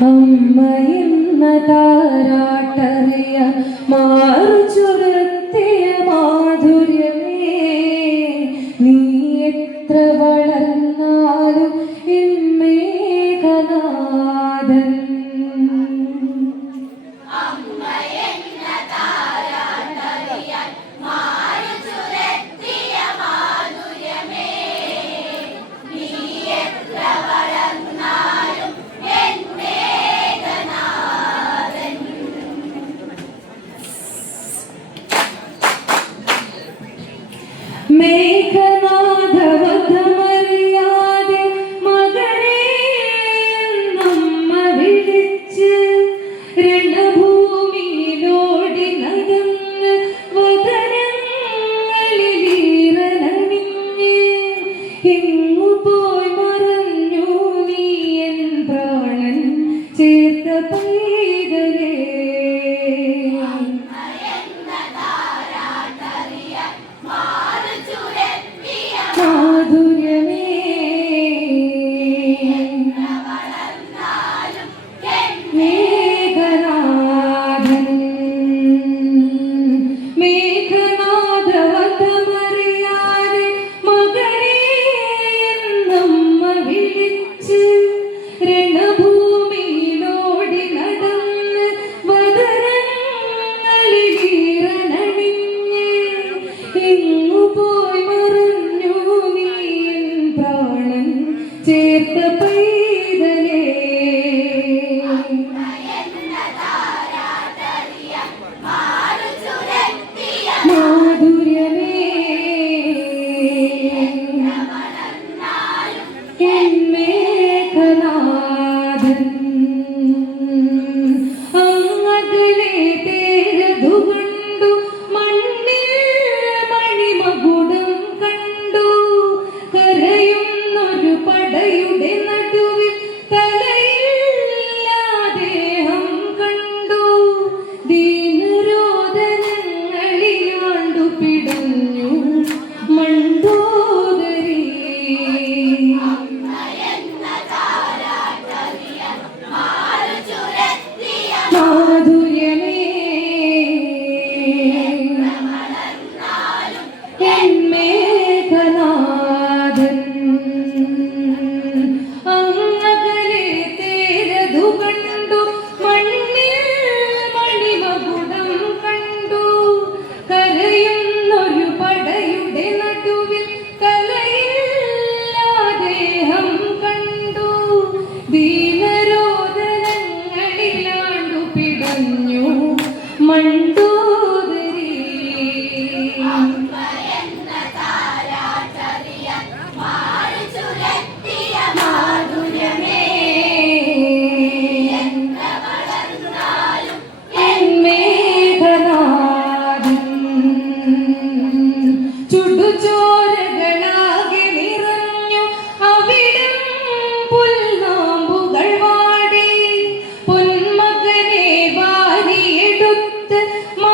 അമ്മ എന്ന താരാട്ടറിയ മാറു ചുരത്തിയ take another വാരിയെടുത്ത്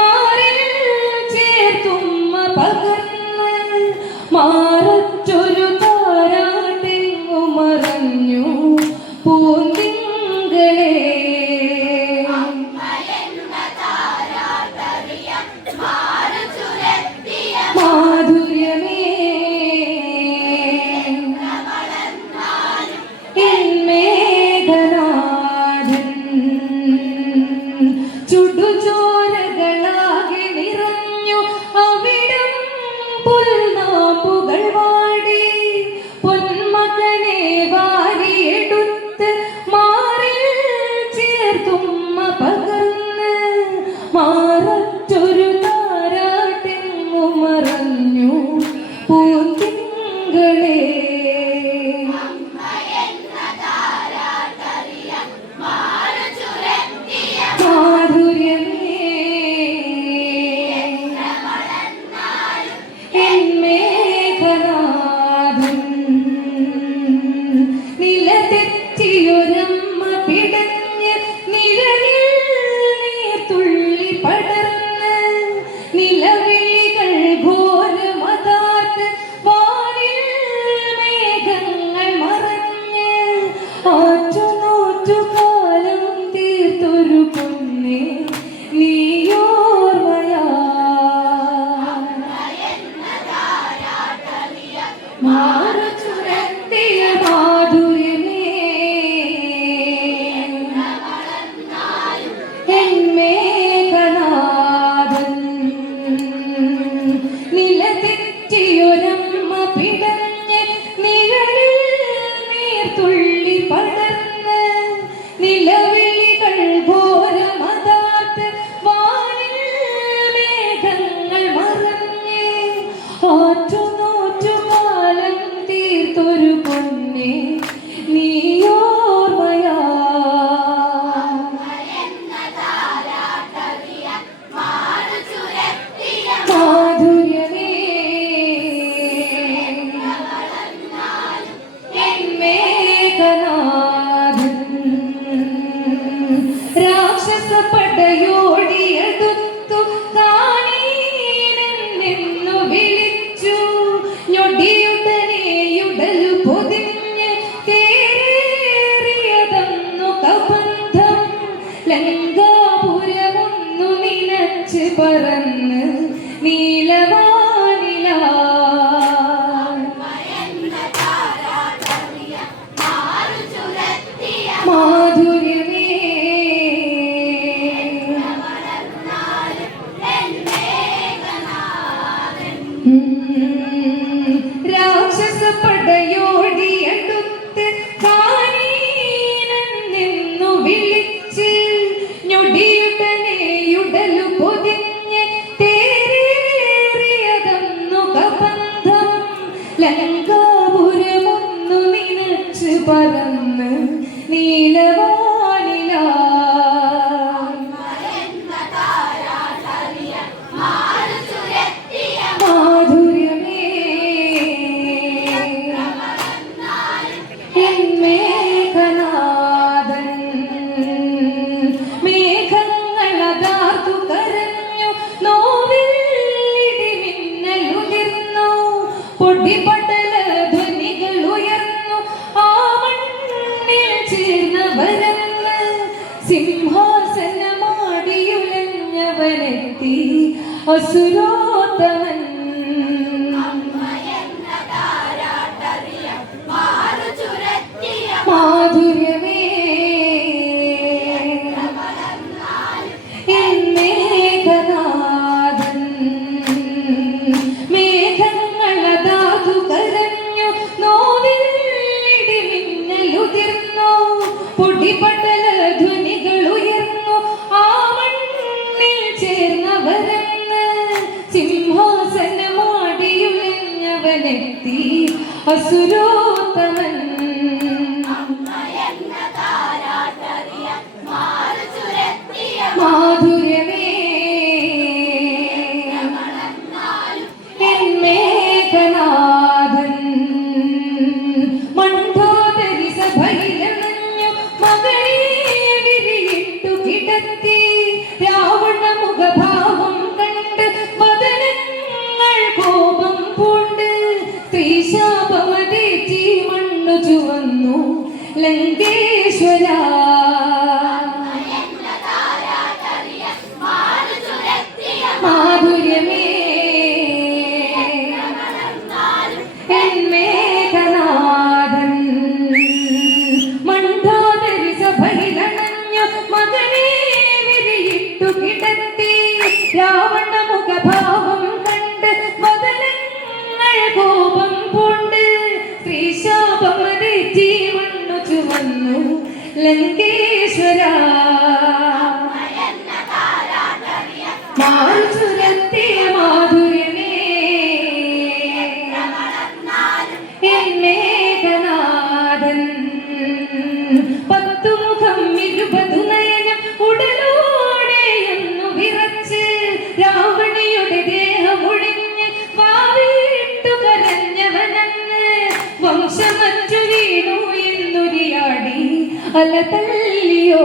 ലങ്കാപുരമൊന്നു നിനച്ച് പറന്ന് നീല Hasrat hasrat ലങ്കേശ്വര. ലങ്കേശ്വരാ തള്ളിയോ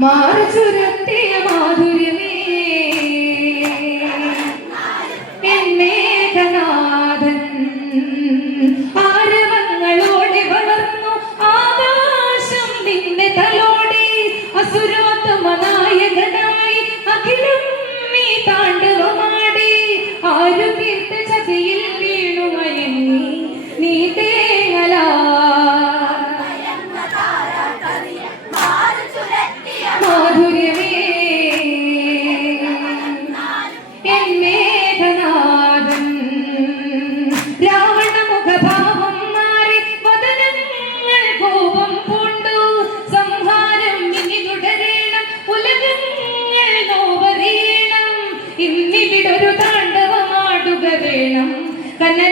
മാറിച്ചൊരു രൂപം കൊണ്ടു സംഹാരം ഇനി തുടരണം. ഉലകങ്ങൾ നോവറിയണം ഇന്നിവിടൊരു താണ്ഡവമാടുക വേണം. കന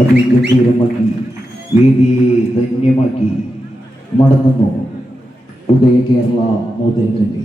അതിഗംഭീരമാക്കി വേദിയെ ധന്യമാക്കി മടങ്ങുന്നു. ഉദയ കേരള മോദരന്റെ